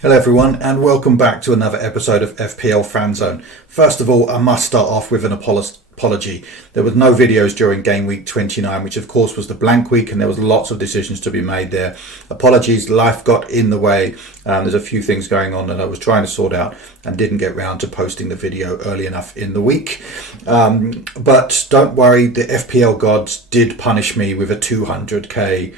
Hello everyone and welcome back to another episode of FPL Fanzone. First of all, I must start off with an apology. There was no videos during game week 29, which of course was the blank week, and there was lots of decisions to be made there. Apologies, life got in the way. There's a few things going on that I was trying to sort out and didn't get round to posting the video early enough in the week. But don't worry, the FPL gods did punish me with a 200k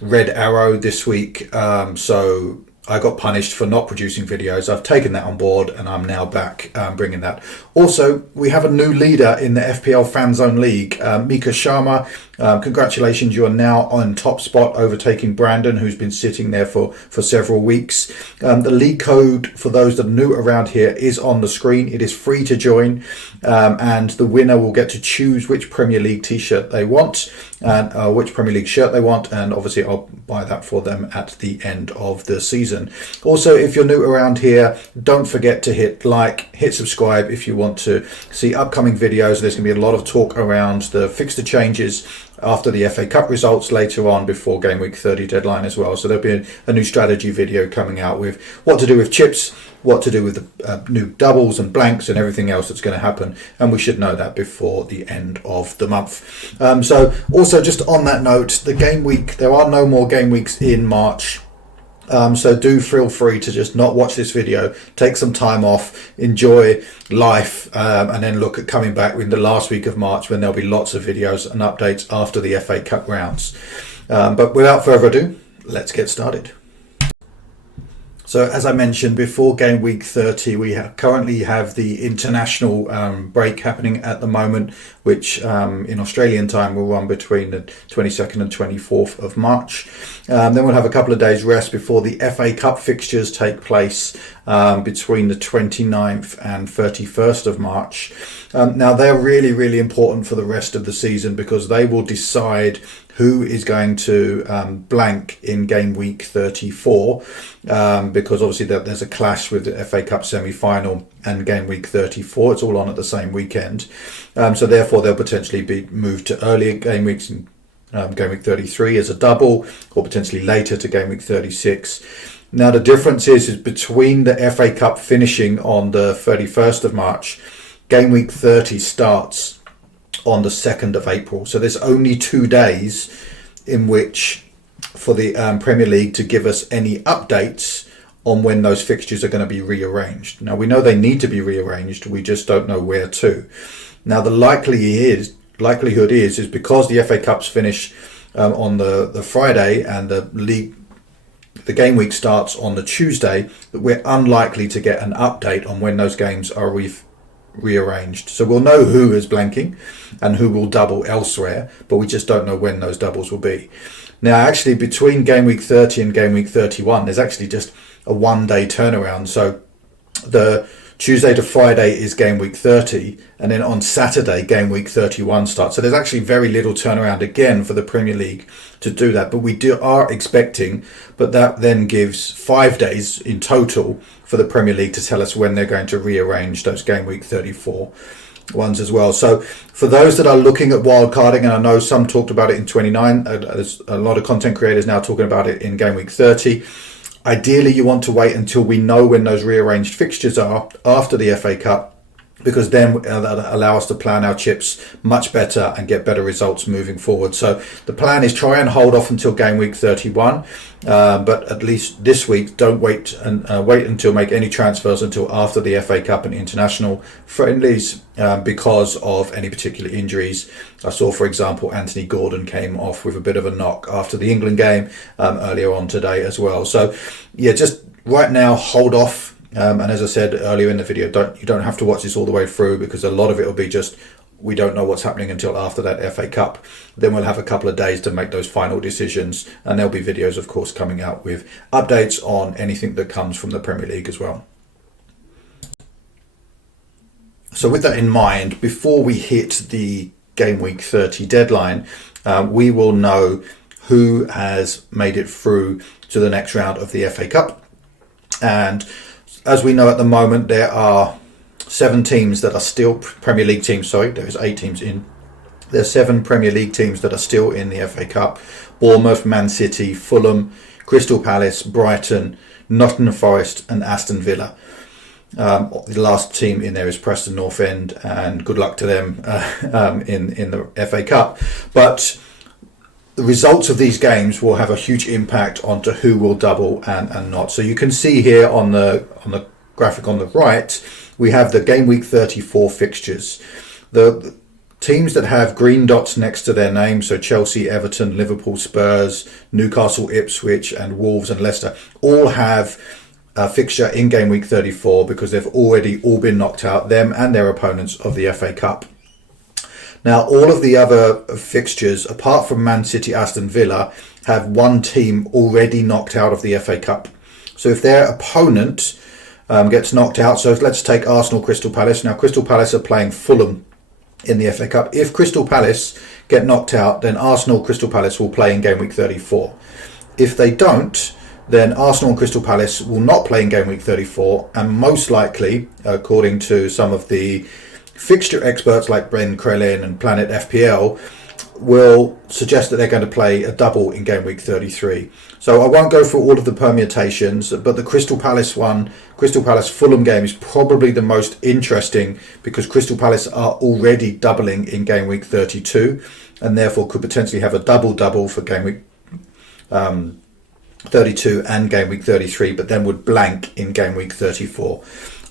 red arrow this week. So I got punished for not producing videos. I've taken that on board and I'm now back bringing that. Also, we have a new leader in the FPL Fanzone League, Mika Sharma. Congratulations, you are now on top spot, overtaking Brandon, who's been sitting there for several weeks. The league code for those that are new around here is on the screen. It is free to join, and the winner will get to choose which Premier League t-shirt they want and which Premier League shirt they want, and obviously I'll buy that for them at the end of the season. Also, if you're new around here, don't forget to hit like, hit subscribe if you want to see upcoming videos. There's going to be a lot of talk around the fixture changes after the FA Cup results later on, before game week 30 deadline as well. So there'll be a new strategy video coming out with what to do with chips, what to do with the new doubles and blanks and everything else that's going to happen, and we should know that before the end of the month. So also, just on that note, the game week, there are no more game weeks in March. So do feel free to just not watch this video, take some time off, enjoy life, and then look at coming back in the last week of March, when there'll be lots of videos and updates after the FA Cup rounds. But without further ado, let's get started. So as I mentioned, before game week 30, we currently have the international break happening at the moment, which in Australian time will run between the 22nd and 24th of March. Then we'll have a couple of days rest before the FA Cup fixtures take place between the 29th and 31st of March. Now they're really important for the rest of the season, because they will decide who is going to blank in game week 34, because obviously there's a clash with the FA Cup semi-final and game week 34. It's all on at the same weekend, so therefore they'll potentially be moved to earlier game weeks, in game week 33 as a double, or potentially later to game week 36. Now the difference is between the FA Cup finishing on the 31st of March, game week 30 starts on the 2nd of April. So there's only 2 days in which for the Premier League to give us any updates on when those fixtures are going to be rearranged. Now we know they need to be rearranged, we just don't know where to. Now the likelihood is because the FA Cups finish on the Friday and the game week starts on the Tuesday, that we're unlikely to get an update on when those games are rearranged. So we'll know who is blanking and who will double elsewhere, but we just don't know when those doubles will be. Now actually, between game week 30 and game week 31, there's actually just a 1 day turnaround. So the Tuesday to Friday is game week 30, and then on Saturday game week 31 starts. So there's actually very little turnaround again for the Premier League to do that, but we are expecting, but that then gives 5 days in total for the Premier League to tell us when they're going to rearrange those game week 34 ones as well. So for those that are looking at wildcarding, and I know some talked about it in 29, there's a lot of content creators now talking about it in game week 30. Ideally, you want to wait until we know when those rearranged fixtures are after the FA Cup, because then that'll allow us to plan our chips much better and get better results moving forward. So the plan is try and hold off until game week 31, but at least this week don't wait until make any transfers until after the FA Cup and international friendlies, because of any particular injuries. I saw, for example, Anthony Gordon came off with a bit of a knock after the England game earlier on today as well. So yeah, just right now hold off. And as I said earlier in the video, you don't have to watch this all the way through, because a lot of it will be just, we don't know what's happening until after that FA Cup. Then we'll have a couple of days to make those final decisions, and there'll be videos, of course, coming out with updates on anything that comes from the Premier League as well. So with that in mind, before we hit the game week 30 deadline, we will know who has made it through to the next round of the FA Cup. And as we know at the moment, there are 7 teams that are still Premier League teams. Sorry, there's 8 teams in. There's 7 Premier League teams that are still in the FA Cup. Bournemouth, Man City, Fulham, Crystal Palace, Brighton, Nottingham Forest and Aston Villa. The last team in there is Preston North End, and good luck to them in the FA Cup. But the results of these games will have a huge impact onto who will double and not. So you can see here on the graphic on the right, we have the Game Week 34 fixtures. The teams that have green dots next to their name, so Chelsea, Everton, Liverpool, Spurs, Newcastle, Ipswich, and Wolves and Leicester, all have a fixture in Game Week 34 because they've already all been knocked out, them and their opponents, of the FA Cup. Now, all of the other fixtures, apart from Man City, Aston Villa, have one team already knocked out of the FA Cup. So if their opponent gets knocked out, so let's take Arsenal, Crystal Palace. Now, Crystal Palace are playing Fulham in the FA Cup. If Crystal Palace get knocked out, then Arsenal, Crystal Palace will play in Game Week 34. If they don't, then Arsenal and Crystal Palace will not play in Game Week 34, and most likely, according to some of the fixture experts like Ben Crellin and Planet FPL, will suggest that they're going to play a double in Game Week 33. So I won't go through all of the permutations, but the Crystal Palace Fulham game is probably the most interesting because Crystal Palace are already doubling in Game Week 32 and therefore could potentially have a double for Game Week 32 and Game Week 33, but then would blank in Game Week 34.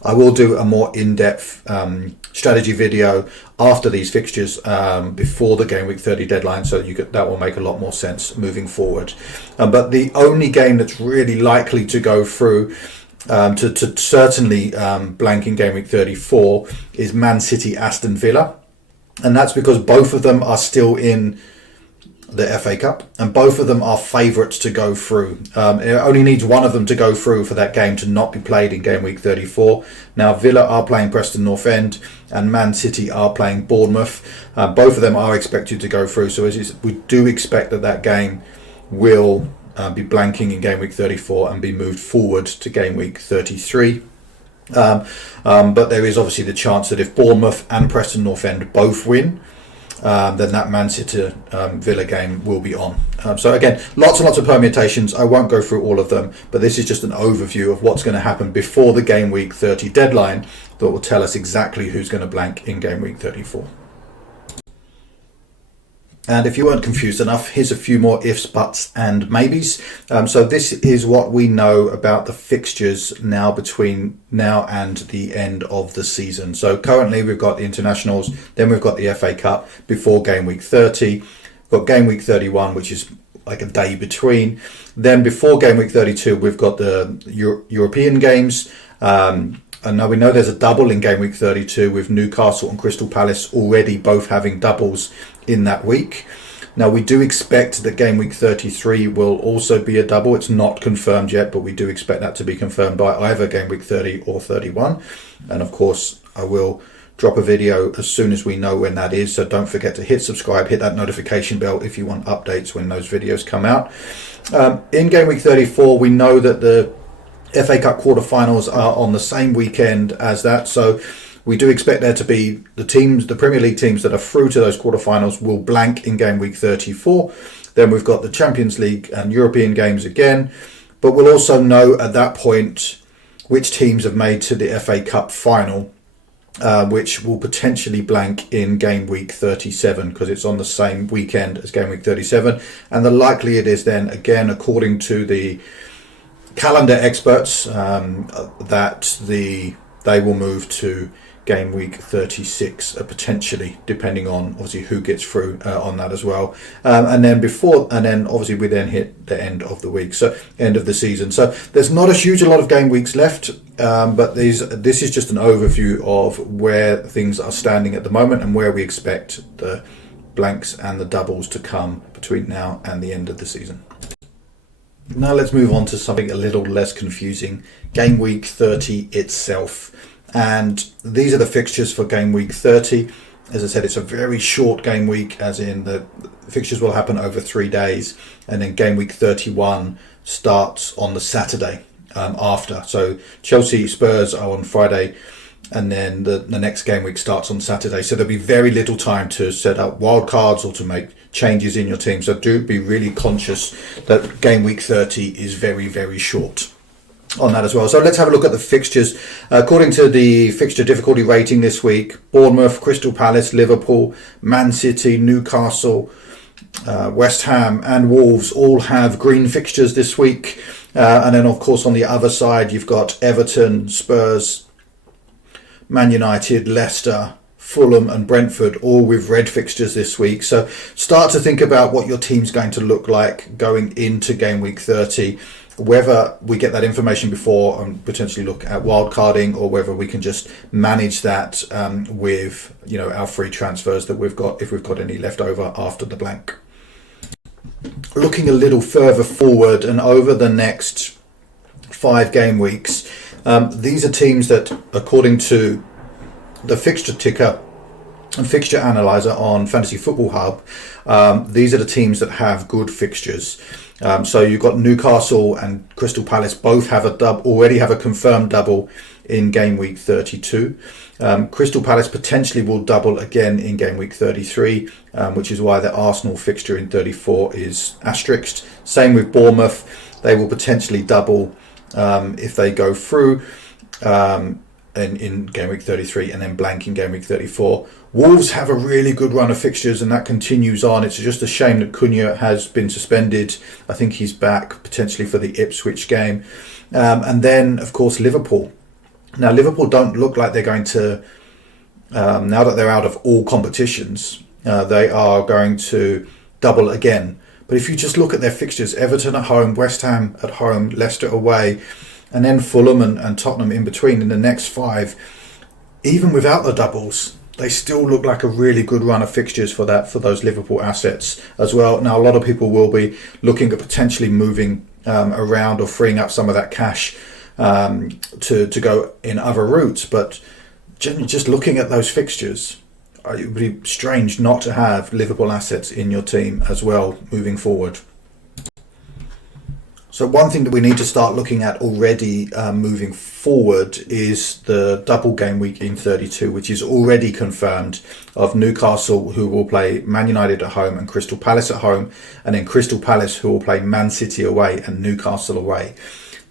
I will do a more in-depth strategy video after these fixtures before the Game Week 30 deadline, so that will make a lot more sense moving forward. But the only game that's really likely to go through to certainly blank in Game Week 34 is Man City Aston Villa, and that's because both of them are still in the FA Cup, and both of them are favourites to go through. It only needs one of them to go through for that game to not be played in Game Week 34. Now, Villa are playing Preston North End, and Man City are playing Bournemouth. Both of them are expected to go through, so we do expect that game will be blanking in Game Week 34 and be moved forward to Game Week 33. But there is obviously the chance that if Bournemouth and Preston North End both win, then that Man City Villa game will be on. So again, lots and lots of permutations. I won't go through all of them, but this is just an overview of what's going to happen before the Game Week 30 deadline that will tell us exactly who's going to blank in Game Week 34. And if you weren't confused enough, here's a few more ifs, buts and maybes. So this is what we know about the fixtures now between now and the end of the season. So currently we've got the internationals, then we've got the FA Cup before Game Week 30. We've got Game Week 31, which is like a day between. Then before Game Week 32, we've got the European games. And now we know there's a double in Game Week 32 with Newcastle and Crystal Palace already both having doubles in that week. Now we do expect that Game Week 33 will also be a double. It's not confirmed yet, but we do expect that to be confirmed by either Game Week 30 or 31. And of course, I will drop a video as soon as we know when that is. So don't forget to hit subscribe, hit that notification bell if you want updates when those videos come out. In Game Week 34, we know that the FA Cup quarterfinals are on the same weekend as that, so we do expect there to be the Premier League teams that are through to those quarterfinals will blank in Game Week 34. Then we've got the Champions League and European games again, but we'll also know at that point which teams have made to the FA Cup final, which will potentially blank in Game Week 37 because it's on the same weekend as Game Week 37, and the likelihood is then, again, according to the calendar experts, that they will move to Game Week 36 potentially, depending on obviously who gets through on that as well. And then obviously we then hit the end of the week, so end of the season. So there's not a lot of game weeks left, but this is just an overview of where things are standing at the moment and where we expect the blanks and the doubles to come between now and the end of the season. Now let's move on to something a little less confusing, Game Week 30 itself. And these are the fixtures for Game Week 30. As I said, it's a very short game week, as in the fixtures will happen over 3 days, and then Game Week 31 starts on the Saturday after. So Chelsea Spurs are on Friday, and then the next game week starts on Saturday. So there'll be very little time to set up wildcards or to make changes in your team. So do be really conscious that Game Week 30 is very, very short. on that as well. So let's have a look at the fixtures. According to the fixture difficulty rating this week, Bournemouth, Crystal Palace, Liverpool, Man City, Newcastle, West Ham and Wolves all have green fixtures this week. And then, of course, on the other side, you've got Everton, Spurs, Man United, Leicester, Fulham and Brentford all with red fixtures this week. So start to think about what your team's going to look like going into game week 30, whether we get that information before and potentially look at wildcarding, or whether we can just manage that with our free transfers that we've got, if we've got any left over after the blank. Looking a little further forward and over the next 5 game weeks, these are teams that, according to the fixture ticker and fixture analyzer on Fantasy Football Hub, these are the teams that have good fixtures. So you've got Newcastle and Crystal Palace both have already have a confirmed double in game week 32. Crystal Palace potentially will double again in game week 33, which is why the Arsenal fixture in 34 is asterisked. Same with Bournemouth, they will potentially double if they go through in game week 33 and then blank in game week 34. Wolves have a really good run of fixtures and that continues on. It's just a shame that Cunha has been suspended. I think he's back potentially for the Ipswich game. And then, of course, Liverpool. Now, Liverpool don't look like they're going to, now that they're out of all competitions, they are going to double again. But if you just look at their fixtures, Everton at home, West Ham at home, Leicester away, and then Fulham and Tottenham in between in the next 5, even without the doubles, they still look like a really good run of fixtures for those Liverpool assets as well. Now, a lot of people will be looking at potentially moving around or freeing up some of that cash to go in other routes. But just looking at those fixtures, it would be strange not to have Liverpool assets in your team as well moving forward. So one thing that we need to start looking at already moving forward is the double game week in 32, which is already confirmed, of Newcastle, who will play Man United at home and Crystal Palace at home, and then Crystal Palace, who will play Man City away and Newcastle away.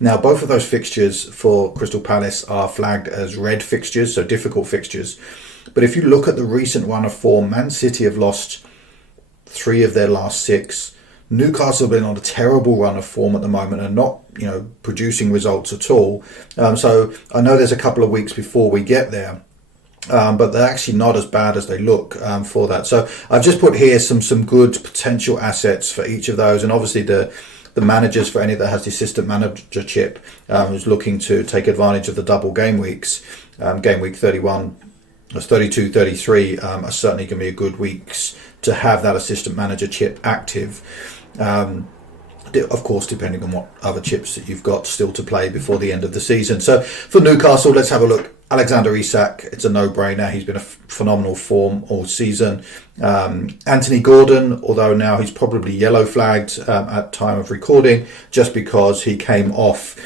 Now, both of those fixtures for Crystal Palace are flagged as red fixtures, so difficult fixtures. But if you look at the recent run of form, Man City have lost 3 of their last 6. Newcastle have been on a terrible run of form at the moment and not, producing results at all. So I know there's a couple of weeks before we get there, but they're actually not as bad as they look for that. So I've just put here some good potential assets for each of those, and obviously the managers for any that has the assistant manager chip who's looking to take advantage of the double game weeks, game week 31. 32, 33 are certainly going to be a good weeks to have that assistant manager chip active. Of course, depending on what other chips that you've got still to play before the end of the season. So for Newcastle, let's have a look. Alexander Isak, it's a no-brainer. He's been a phenomenal form all season. Anthony Gordon, although now he's probably yellow flagged at time of recording, just because he came off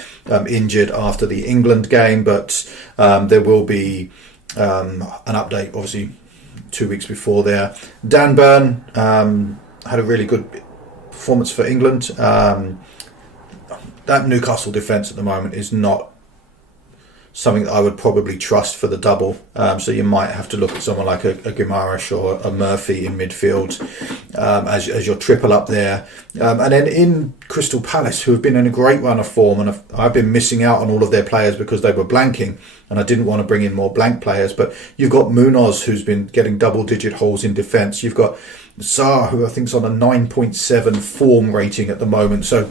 injured after the England game. But there will be an update, obviously, 2 weeks before there. Dan Burn had a really good performance for England. That Newcastle defence at the moment is not something that I would probably trust for the double. So you might have to look at someone like a Guimaraes or a Murphy in midfield as your triple up there. And then in Crystal Palace, who have been in a great run of form, and I've been missing out on all of their players because they were blanking, and I didn't want to bring in more blank players. But you've got Munoz, who's been getting double-digit holes in defence. You've got Sarr, who I think is on a 9.7 form rating at the moment. So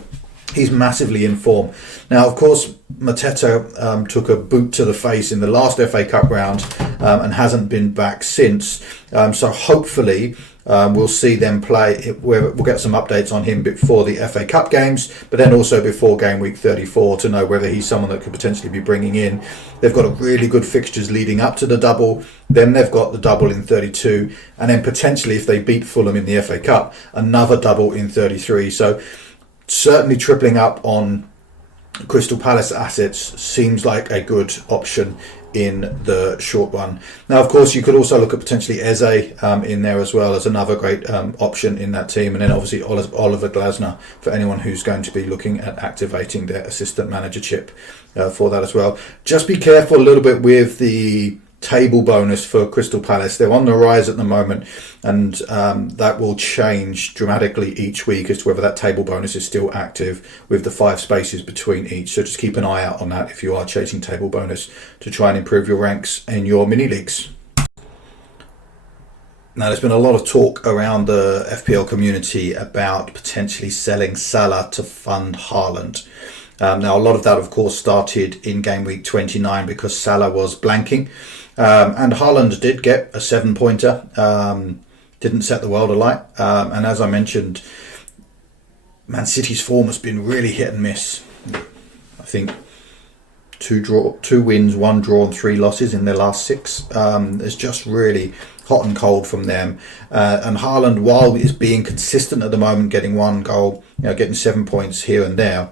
he's massively in form. Now, of course, Mateta took a boot to the face in the last FA Cup round and hasn't been back since. So hopefully we'll see them play. We'll get some updates on him before the FA Cup games, but then also before game week 34 to know whether he's someone that could potentially be bringing in. They've got a really good fixtures leading up to the double. Then they've got the double in 32, and then potentially, if they beat Fulham in the FA Cup, another double in 33. So certainly tripling up on Crystal Palace assets seems like a good option in the short run. Now, of course, you could also look at potentially Eze in there as well as another great option in that team. And then obviously Oliver Glasner for anyone who's going to be looking at activating their assistant manager chip for that as well. Just be careful a little bit with the table bonus for Crystal Palace. They're on the rise at the moment, and that will change dramatically each week as to whether that table bonus is still active with the 5 spaces between each. So just keep an eye out on that if you are chasing table bonus to try and improve your ranks in your mini leagues. Now, there's been a lot of talk around the FPL community about potentially selling Salah to fund Haaland. Now, a lot of that, of course, started in game week 29 because Salah was blanking. And Haaland did get a 7-pointer, didn't set the world alight. And as I mentioned, Man City's form has been really hit and miss. I think 2 wins, 1 draw and 3 losses in their last 6. It's just really hot and cold from them. And Haaland, while he's being consistent at the moment, getting 1 goal, getting 7 points here and there,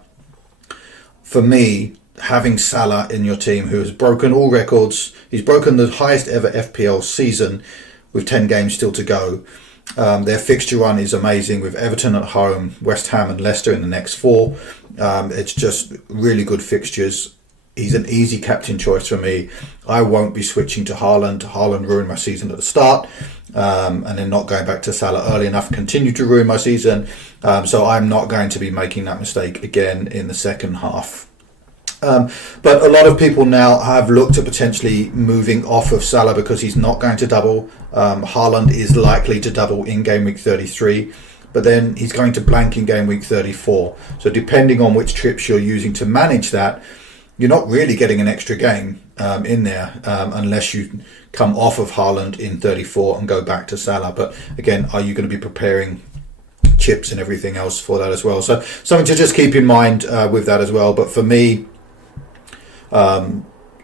for me, having Salah in your team, who has broken all records, he's broken the highest ever FPL season with 10 games still to go. Their fixture run is amazing with Everton at home, West Ham and Leicester in the next 4. It's just really good fixtures. He's an easy captain choice for me. I won't be switching to Haaland. Haaland ruined my season at the start, and then not going back to Salah early enough continued to ruin my season. So I'm not going to be making that mistake again in the second half. But a lot of people now have looked at potentially moving off of Salah because he's not going to double. Haaland is likely to double in game week 33, but then he's going to blank in game week 34. So depending on which trips you're using to manage that, you're not really getting an extra game in there unless you come off of Haaland in 34 and go back to Salah. But again, are you going to be preparing chips and everything else for that as well? So something to just keep in mind with that as well. But for me,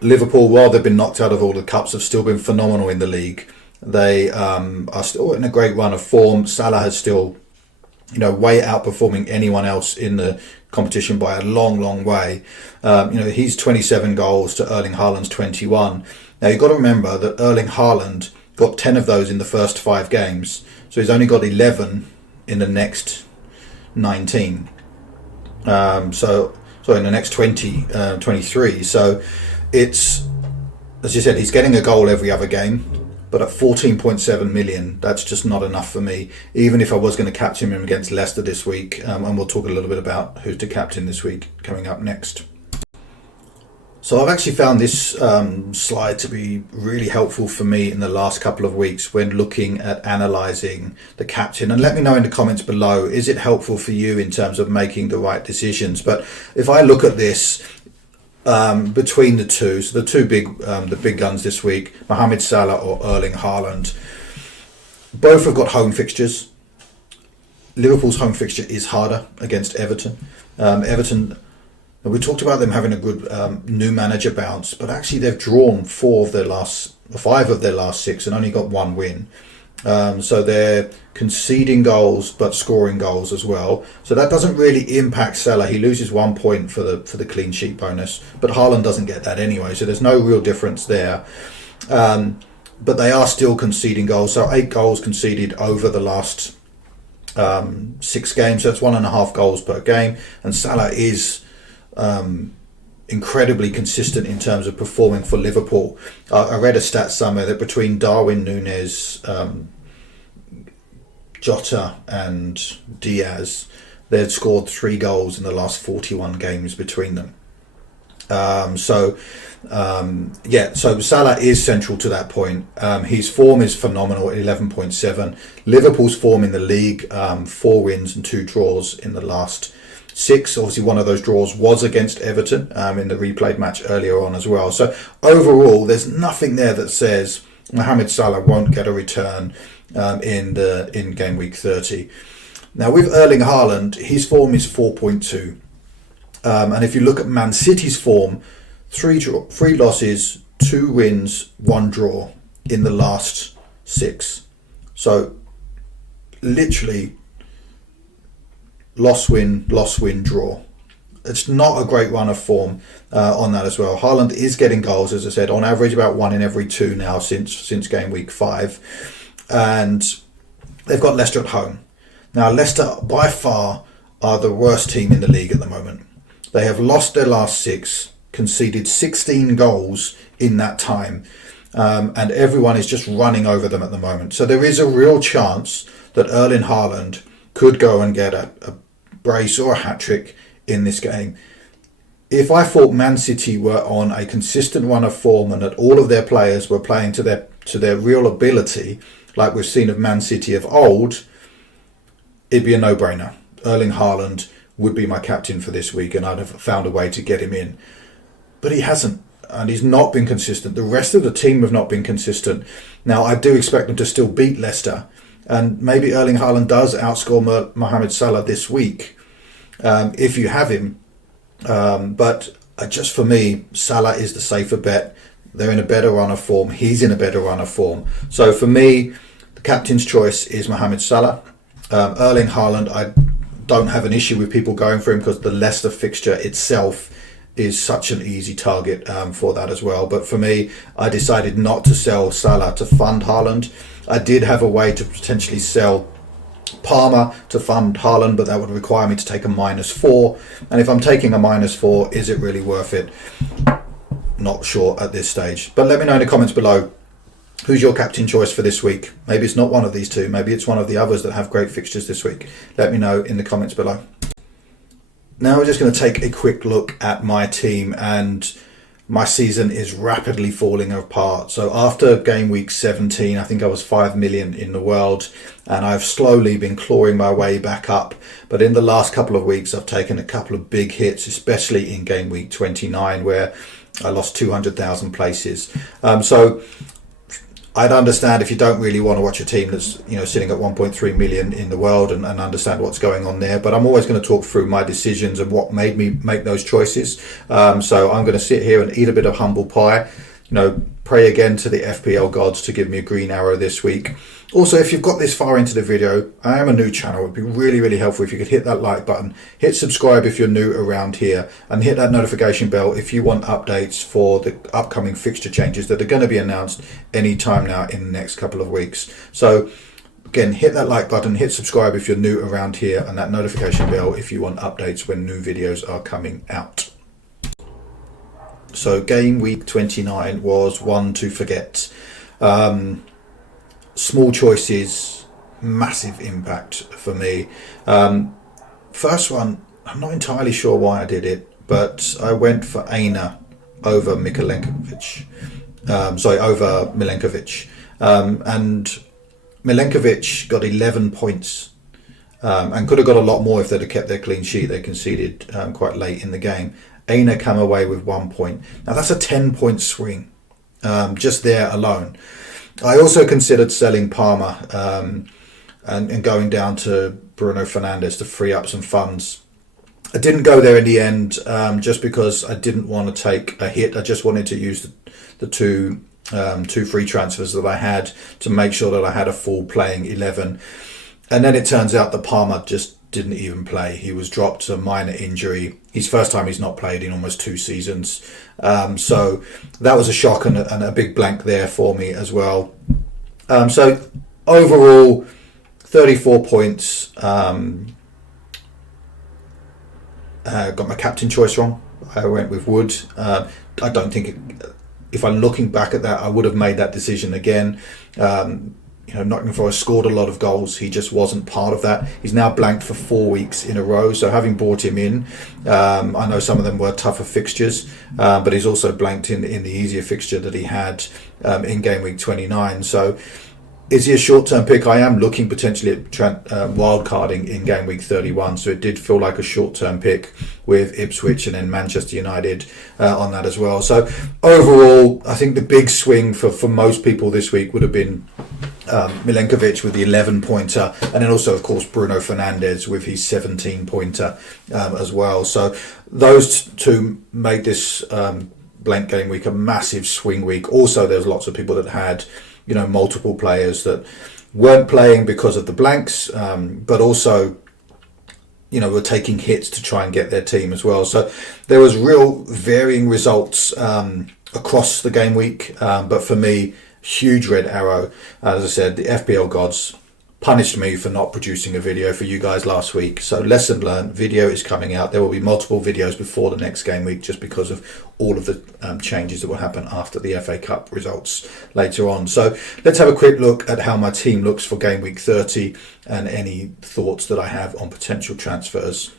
Liverpool, while they've been knocked out of all the cups, have still been phenomenal in the league. They are still in a great run of form. Salah has still, way outperforming anyone else in the competition by a long way. He's 27 goals to Erling Haaland's 21. Now you've got to remember that Erling Haaland got 10 of those in the first 5 games, so he's only got 11 in the next 19. In the next 23. So it's, as you said, he's getting a goal every other game, but at 14.7 million, that's just not enough for me, even if I was going to captain him against Leicester this week. And we'll talk a little bit about who to captain this week coming up next. So I've actually found this slide to be really helpful for me in the last couple of weeks when looking at analysing the captain. And let me know in the comments below, is it helpful for you in terms of making the right decisions? But if I look at this between the two, so the big guns this week, Mohamed Salah or Erling Haaland, both have got home fixtures. Liverpool's home fixture is harder against Everton. Everton, we talked about them having a good new manager bounce, but actually they've drawn 5 of their last 6 and only got 1 win. So they're conceding goals but scoring goals as well. So that doesn't really impact Salah. He loses 1 point for the clean sheet bonus, but Haaland doesn't get that anyway. So there's no real difference there. But they are still conceding goals. So 8 goals conceded over the last 6 games. So that's 1.5 goals per game. And Salah is incredibly consistent in terms of performing for Liverpool. I read a stat somewhere that between Darwin Núñez, Jota and Diaz, they'd scored 3 goals in the last 41 games between them. So Salah is central to that point. His form is phenomenal at 11.7. Liverpool's form in the league, 4 wins and 2 draws in the last 6. Obviously one of those draws was against Everton in the replayed match earlier on as well. So overall there's nothing there that says Mohamed Salah won't get a return in game week 30. Now with Erling Haaland, his form is 4.2, and if you look at Man City's form, 3 losses, 2 wins, 1 draw in the last 6. So literally loss win draw. it's not a great run of form on that as well. Haaland is getting goals, as I said, on average about 1 in every 2 now since game week 5, and they've got Leicester at home. Now Leicester by far are the worst team in the league at the moment. They have lost their last 6, conceded 16 goals in that time, and everyone is just running over them at the moment. So there is a real chance that Erling Haaland could go and get a brace or a hat-trick in this game. If I thought Man City were on a consistent run of form and that all of their players were playing to their real ability, like we've seen of Man City of old, it'd be a no-brainer. Erling Haaland would be my captain for this week, and I'd have found a way to get him in. But he hasn't, and he's not been consistent. The rest of the team have not been consistent. Now, I do expect them to still beat Leicester, and maybe Erling Haaland does outscore Mohamed Salah this week, if you have him. But just for me, Salah is the safer bet. They're in a better run of form. He's in a better run of form. So for me, the captain's choice is Mohamed Salah. Erling Haaland, I don't have an issue with people going for him because the Leicester fixture itself is such an easy target for that as well. But for me, I decided not to sell Salah to fund Haaland. I did have a way to potentially sell Palmer to fund Haaland, but that would require me to take a -4. And if I'm taking a -4, is it really worth it? Not sure at this stage. But let me know in the comments below, who's your captain choice for this week? Maybe it's not one of these two. Maybe it's one of the others that have great fixtures this week. Let me know in the comments below. Now we're just going to take a quick look at my team, and my season is rapidly falling apart. So after game week 17, I think I was 5 million in the world, and I've slowly been clawing my way back up. But in the last couple of weeks, I've taken a couple of big hits, especially in game week 29, where I lost 200,000 places. So I'd understand if you don't really want to watch a team that's sitting at 1.3 million in the world and understand what's going on there. But I'm always going to talk through my decisions and what made me make those choices. So I'm going to sit here and eat a bit of humble pie. Pray again to the FPL gods to give me a green arrow this week. Also, if you've got this far into the video, I am a new channel. It would be really, really helpful if you could hit that like button, hit subscribe if you're new around here, and hit that notification bell if you want updates for the upcoming fixture changes that are going to be announced any time now in the next couple of weeks. So again, hit that like button, hit subscribe if you're new around here, and that notification bell if you want updates when new videos are coming out. So game week 29 was one to forget. Small choices, massive impact for me. First one, I'm not entirely sure why I did it, but I went for Aina over over Milenkovic. And Milenkovic got 11 points and could have got a lot more if they'd have kept their clean sheet. They conceded quite late in the game. Aina came away with 1 point. Now that's a 10-point swing, just there alone. I also considered selling Palmer and going down to Bruno Fernandes to free up some funds. I didn't go there in the end just because I didn't want to take a hit. I just wanted to use the two free transfers that I had to make sure that I had a full playing 11. And then it turns out that Palmer just didn't even play. He was dropped to a minor injury. His first time he's not played in almost 2 seasons. So that was a shock and a big blank there for me as well. So overall, 34 points. Got my captain choice wrong. I went with Wood. I don't think, if I'm looking back at that, I would have made that decision again. Nottingham Forest scored a lot of goals. He just wasn't part of that. He's now blanked for 4 weeks in a row. So having brought him in, I know some of them were tougher fixtures, but he's also blanked in the easier fixture that he had in game week 29. So is he a short-term pick? I am looking potentially at wildcarding in game week 31. So it did feel like a short-term pick with Ipswich and then Manchester United on that as well. So overall, I think the big swing for most people this week would have been Milenkovic with the 11-pointer, and then also, of course, Bruno Fernandes with his 17-pointer as well. So those two made this blank game week a massive swing week. Also, there's lots of people that had multiple players that weren't playing because of the blanks, but also were taking hits to try and get their team as well. So there was real varying results across the game week. But for me, huge red arrow. As I said, the FPL gods punished me for not producing a video for you guys last week. So lesson learned, video is coming out. There will be multiple videos before the next game week just because of all of the changes that will happen after the FA Cup results later on. So let's have a quick look at how my team looks for game week 30 and any thoughts that I have on potential transfers.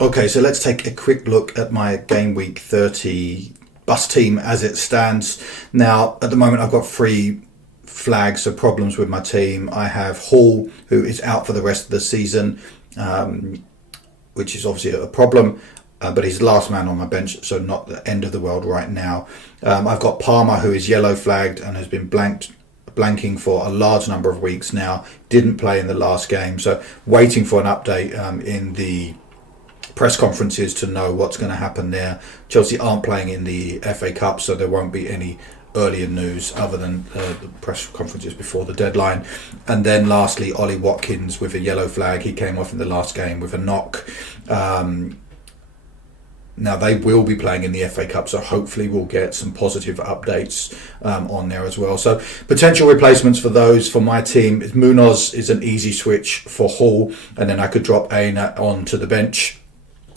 Okay, so let's take a quick look at my game week 30 bus team as it stands. Now, at the moment, I've got 3 flags of problems with my team. I have Hall, who is out for the rest of the season, which is obviously a problem, but he's last man on my bench, so not the end of the world right now. I've got Palmer, who is yellow flagged and has been blanking for a large number of weeks now, didn't play in the last game, so waiting for an update in the press conferences to know what's going to happen there. Chelsea aren't playing in the FA Cup, so there won't be any earlier news other than the press conferences before the deadline. And then lastly, Ollie Watkins with a yellow flag. He came off in the last game with a knock. Now they will be playing in the FA Cup, so hopefully we'll get some positive updates on there as well. So potential replacements for those for my team is Munoz is an easy switch for Hall, and then I could drop Aina onto the bench.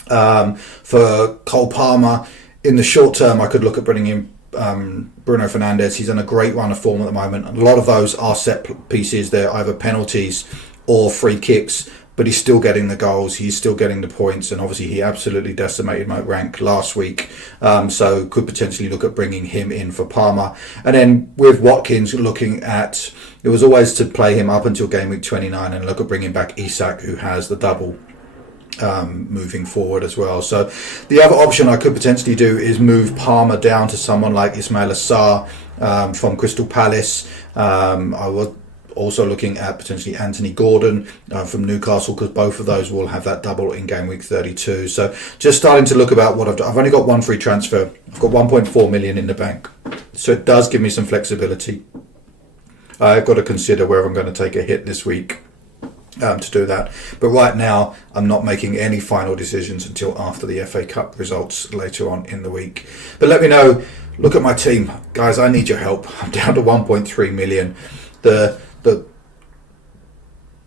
For Cole Palmer, in the short term, I could look at bringing in Bruno Fernandes. He's on a great run of form at the moment. A lot of those are set pieces. They're either penalties or free kicks, but he's still getting the goals. He's still getting the points, and obviously he absolutely decimated my rank last week. So could potentially look at bringing him in for Palmer. And then with Watkins, looking at, it was always to play him up until game week 29 and look at bringing back Isak, who has the double moving forward as well. So the other option I could potentially do is move Palmer down to someone like Ismail Assar from Crystal Palace. I was also looking at potentially Anthony Gordon from Newcastle, because both of those will have that double in game week 32. So just starting to look about what I've done. I've only got one free transfer. I've got 1.4 million in the bank, so it does give me some flexibility. I've got to consider whether I'm going to take a hit this week to do that, but right now I'm not making any final decisions until after the FA Cup results later on in the week. But let me know. Look at my team, guys. I need your help. I'm down to 1.3 million. The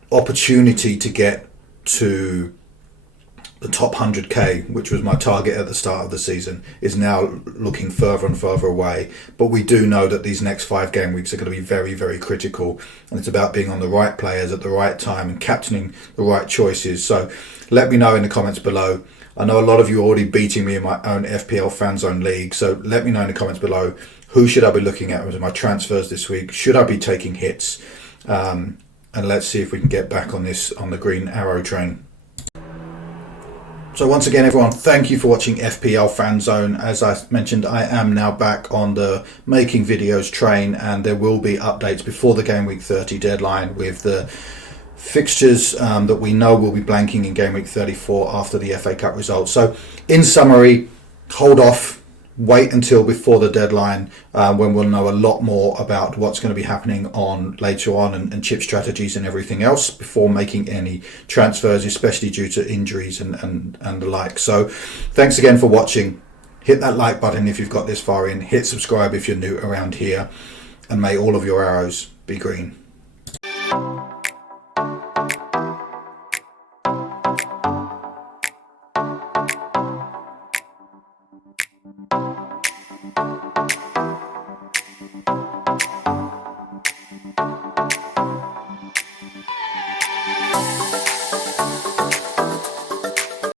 opportunity to get to the top 100k, which was my target at the start of the season, is now looking further and further away. But we do know that these next 5 game weeks are going to be very, very critical, and it's about being on the right players at the right time and captaining the right choices. So let me know in the comments below. I know a lot of you are already beating me in my own FPL Fanzone league, so let me know in the comments below, who should I be looking at with my transfers this week? Should I be taking hits? And let's see if we can get back on the green arrow train. So once again, everyone, thank you for watching FPL Fanzone. As I mentioned, I am now back on the making videos train, and there will be updates before the game week 30 deadline with the fixtures that we know will be blanking in game week 34 after the FA Cup results. So in summary, hold off. Wait until before the deadline when we'll know a lot more about what's going to be happening on later on and chip strategies and everything else before making any transfers, especially due to injuries and the like. So thanks again for watching. Hit that like button if you've got this far in. Hit subscribe if you're new around here. And may all of your arrows be green.